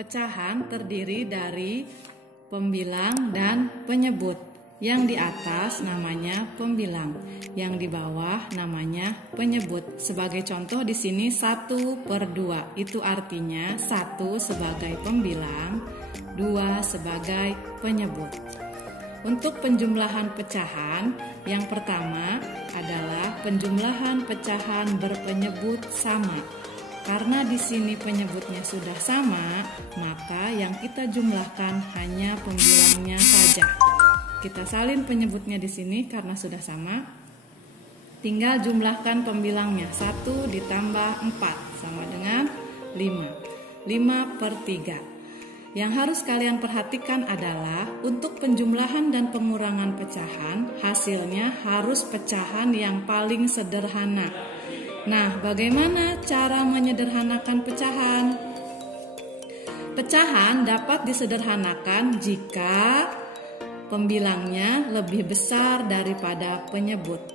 Pecahan terdiri dari pembilang dan penyebut. Yang di atas namanya pembilang, yang di bawah namanya penyebut. Sebagai contoh di sini 1/2. Itu artinya 1 sebagai pembilang, 2 sebagai penyebut. Untuk penjumlahan pecahan, yang pertama adalah penjumlahan pecahan berpenyebut sama. Karena di sini penyebutnya sudah sama, maka yang kita jumlahkan hanya pembilangnya saja. Kita salin penyebutnya di sini karena sudah sama. Tinggal jumlahkan pembilangnya. 1 ditambah 4 sama dengan 5. 5/3. Yang harus kalian perhatikan adalah untuk penjumlahan dan pengurangan pecahan, hasilnya harus pecahan yang paling sederhana. Nah, bagaimana cara menyederhanakan pecahan? Pecahan dapat disederhanakan jika pembilangnya lebih besar daripada penyebut.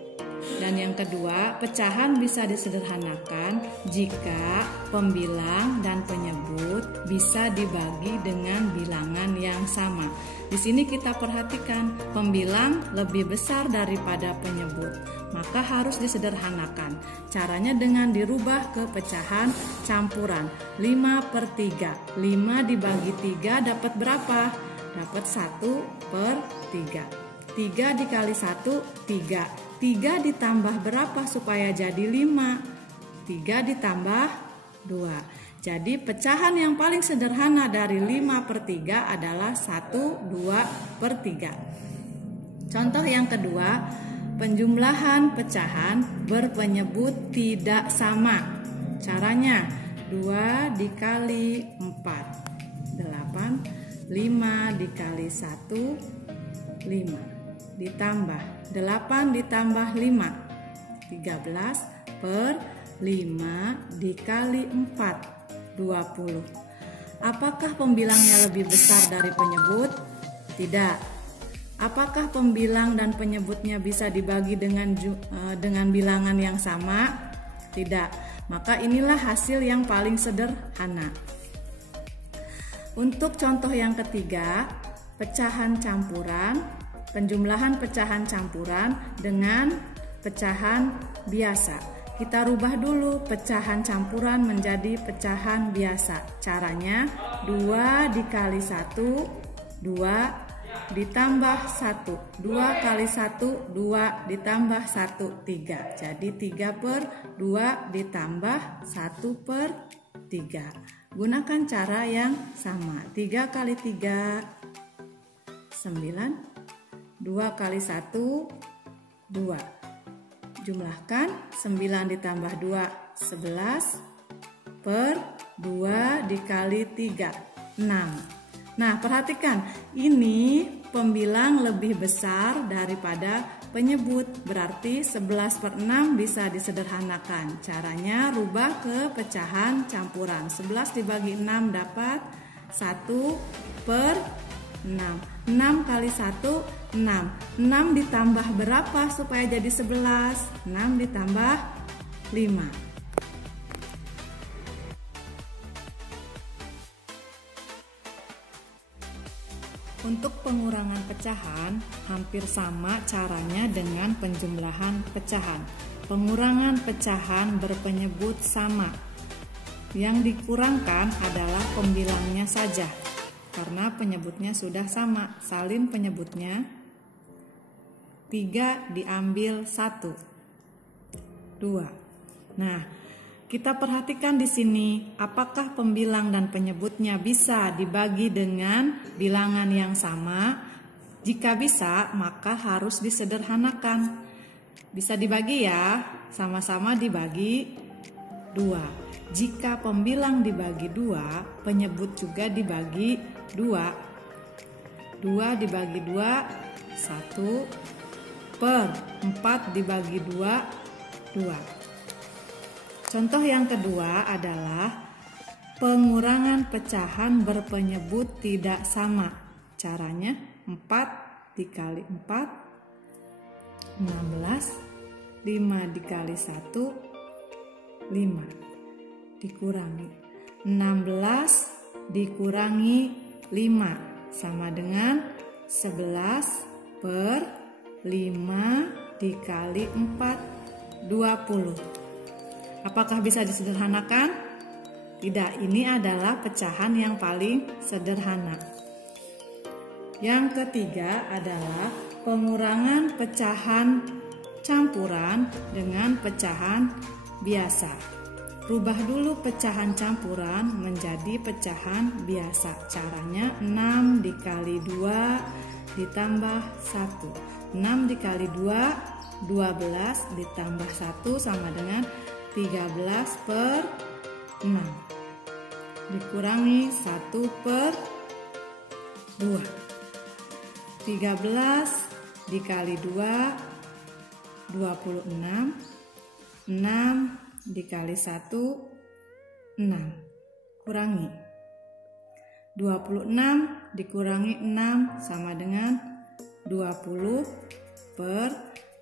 Dan yang kedua, pecahan bisa disederhanakan jika pembilang dan penyebut bisa dibagi dengan bilangan yang sama. Di sini kita perhatikan pembilang lebih besar daripada penyebut, maka harus disederhanakan. Caranya dengan dirubah ke pecahan campuran. 5/3. 5 dibagi 3 dapat berapa? Dapat 1/3. 3 dikali 1, 3. 3 ditambah berapa supaya jadi 5? 3 ditambah 2. Jadi pecahan yang paling sederhana dari 5/3 adalah 1/2/3. Contoh yang kedua, penjumlahan pecahan berpenyebut tidak sama. Caranya 2 dikali 4, 8. 5 dikali 1, 5. Ditambah 8 ditambah 5, 13/5 dikali 4, 20. Apakah pembilangnya lebih besar dari penyebut? Tidak. Apakah pembilang dan penyebutnya bisa dibagi dengan bilangan yang sama? Tidak. Maka inilah hasil yang paling sederhana. Untuk contoh yang ketiga, pecahan campuran, penjumlahan pecahan campuran dengan pecahan biasa. Kita rubah dulu pecahan campuran menjadi pecahan biasa. Caranya 2 dikali 1, 2 ditambah 1. 2 kali 1, 2 ditambah 1, 3. Jadi 3/2 ditambah 1/3. Gunakan cara yang sama. 3 kali 3, 9. 2 kali 1, 2. Jumlahkan 9 ditambah 2, 11/2 dikali 3, 6. Nah, perhatikan, ini pembilang lebih besar daripada penyebut, berarti 11/6 bisa disederhanakan. Caranya rubah ke pecahan campuran. 11 dibagi 6 dapat 1/6. 6 kali 1, 6. 6 ditambah berapa supaya jadi 11? 6 ditambah 5. Untuk pengurangan pecahan, hampir sama caranya dengan penjumlahan pecahan. Pengurangan pecahan berpenyebut sama. Yang dikurangkan adalah pembilangnya saja. Karena penyebutnya sudah sama, salin penyebutnya. 3 diambil 1, 2. Nah, kita perhatikan di sini, apakah pembilang dan penyebutnya bisa dibagi dengan bilangan yang sama? Jika bisa, maka harus disederhanakan. Bisa dibagi ya, sama-sama dibagi 2. Jika pembilang dibagi 2, penyebut juga dibagi 2. 2 dibagi 2, 1/4 dibagi 2, 2. Contoh yang kedua adalah pengurangan pecahan berpenyebut tidak sama. Caranya 4 dikali 4, 16. 5 dikali 1, 5. Dikurangi 16 dikurangi 5 sama dengan 11 per 5 dikali 4, 20. Apakah bisa disederhanakan? Tidak, ini adalah pecahan yang paling sederhana. Yang ketiga adalah pengurangan pecahan campuran dengan pecahan biasa. Rubah dulu pecahan campuran menjadi pecahan biasa. Caranya 6 dikali 2 ditambah 1. 6 dikali 2, 12 ditambah 1 sama dengan 13 per 6. Dikurangi 1 per 2. 13 dikali 2, 26. 6 dikali 1, 6. Kurangi. 26 dikurangi 6 sama dengan 20 per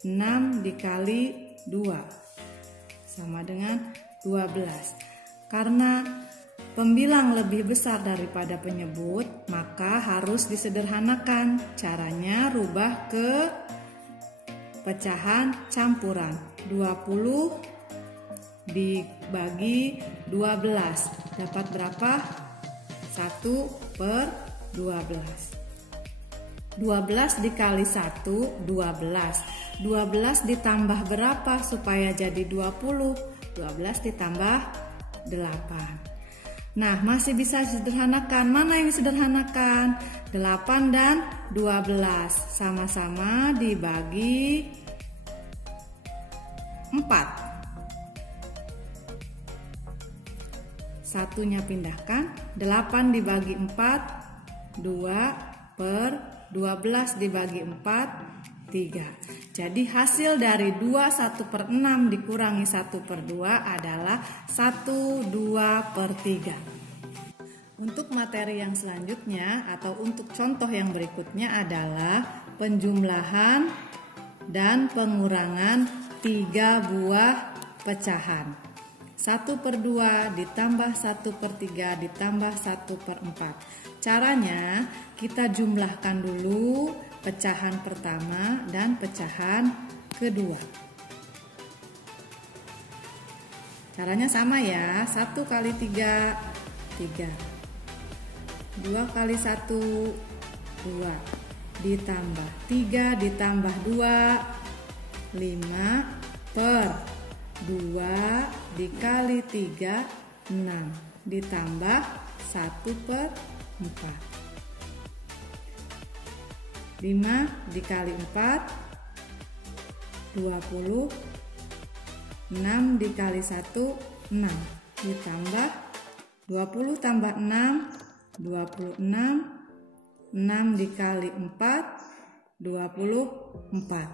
6 dikali 2 sama dengan 12. Karena pembilang lebih besar daripada penyebut, maka harus disederhanakan. Caranya rubah ke pecahan campuran. 20 dibagi 12 dapat berapa? 1 per 12. 12 dikali 1, 12. 12 ditambah berapa supaya jadi 20? 12 ditambah 8. Nah, masih bisa disederhanakan. Mana yang disederhanakan? 8 dan 12 sama-sama dibagi 4. Satunya pindahkan. 8 dibagi 4, 2 per 12 dibagi 4, 3. Jadi hasil dari 1 per 6 dikurangi 1 per 2 adalah 1/2 per 3. Untuk materi yang selanjutnya atau untuk contoh yang berikutnya adalah penjumlahan dan pengurangan 3 buah pecahan. 1 per 2 ditambah 1 per 3 ditambah 1 per 4. Caranya kita jumlahkan dulu pecahan pertama dan pecahan kedua. Caranya sama ya, 1 kali 3, 3. 2 kali 1, 2. Ditambah 3 ditambah 2, 5 per 2 dikali 3, 6. Ditambah 1 per 4. 5 dikali 4, 20. 6 dikali 1, 6. Ditambah 20 tambah 6, 26. 6 dikali 4, 24.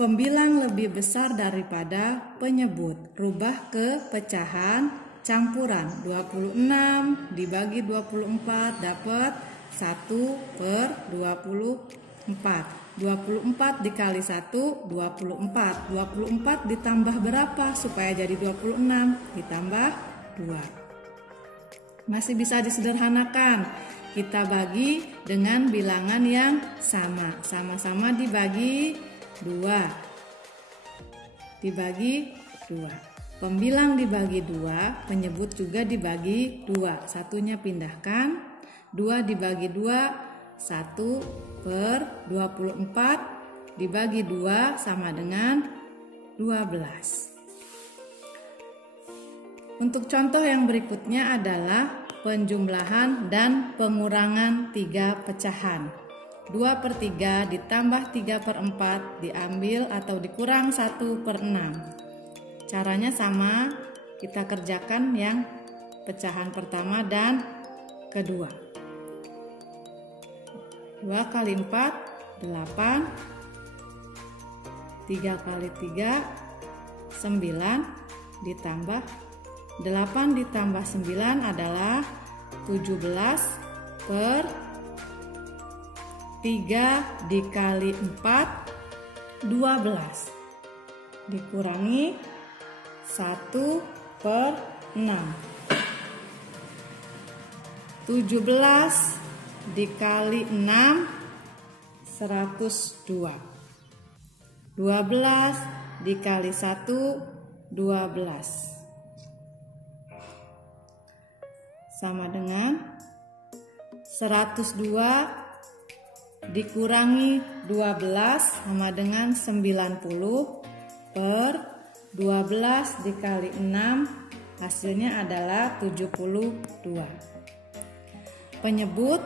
Pembilang lebih besar daripada penyebut. Rubah ke pecahan campuran. 26 dibagi 24 dapat 1 per 24. 24 dikali 1, 24. 24 ditambah berapa supaya jadi 26? Ditambah 2. Masih bisa disederhanakan. Kita bagi dengan bilangan yang sama. Sama-sama dibagi 2. Dibagi 2. Pembilang dibagi 2, penyebut juga dibagi 2. Satunya pindahkan. 2 dibagi 2, 1 per 24 dibagi 2 sama dengan 12. Untuk contoh yang berikutnya adalah penjumlahan dan pengurangan 3 pecahan. 2 per 3 ditambah 3 per 4 diambil atau dikurang 1 per 6. Caranya sama, kita kerjakan yang pecahan pertama dan kedua. 2 kali 4, 8. 3 kali 3, 9. Ditambah 8 ditambah 9 adalah 17 per 3 dikali 4, 12. Dikurangi 1 per 6. 17 dikali 6 102. 12 dikali 1 12. Sama dengan 102 dikurangi 12 sama dengan 90 per 12 dikali 6 hasilnya adalah 72. Penyebut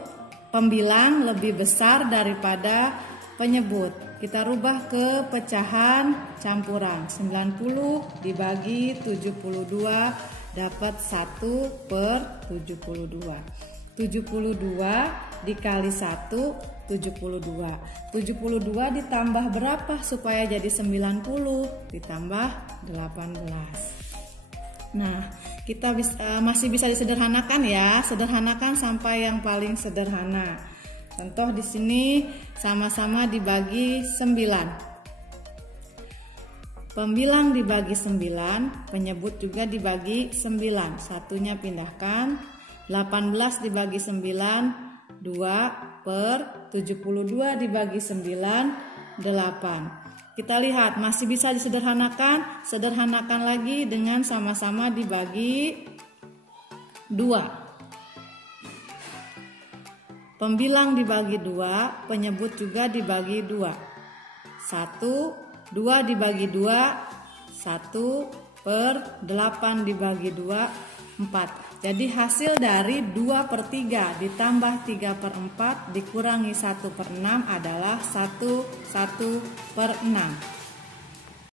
pembilang lebih besar daripada penyebut. Kita rubah ke pecahan campuran. 90 dibagi 72 dapat 1 per 72. 72 dikali 1 72. 72 ditambah berapa supaya jadi 90? Ditambah 18. Nah, kita masih bisa disederhanakan ya. Sederhanakan sampai yang paling sederhana. Contoh di sini sama-sama dibagi 9. Pembilang dibagi 9, penyebut juga dibagi 9. Satunya pindahkan. 18 dibagi 9, 2 per 72 dibagi 9, 8. Kita lihat masih bisa disederhanakan. Sederhanakan lagi dengan sama-sama dibagi 2. Pembilang dibagi 2, penyebut juga dibagi 2. 1, 2 dibagi 2, 1 per 8 dibagi 2, 4. Jadi hasil dari 2 per 3 ditambah 3 per 4 dikurangi 1 per 6 adalah 1 per 6.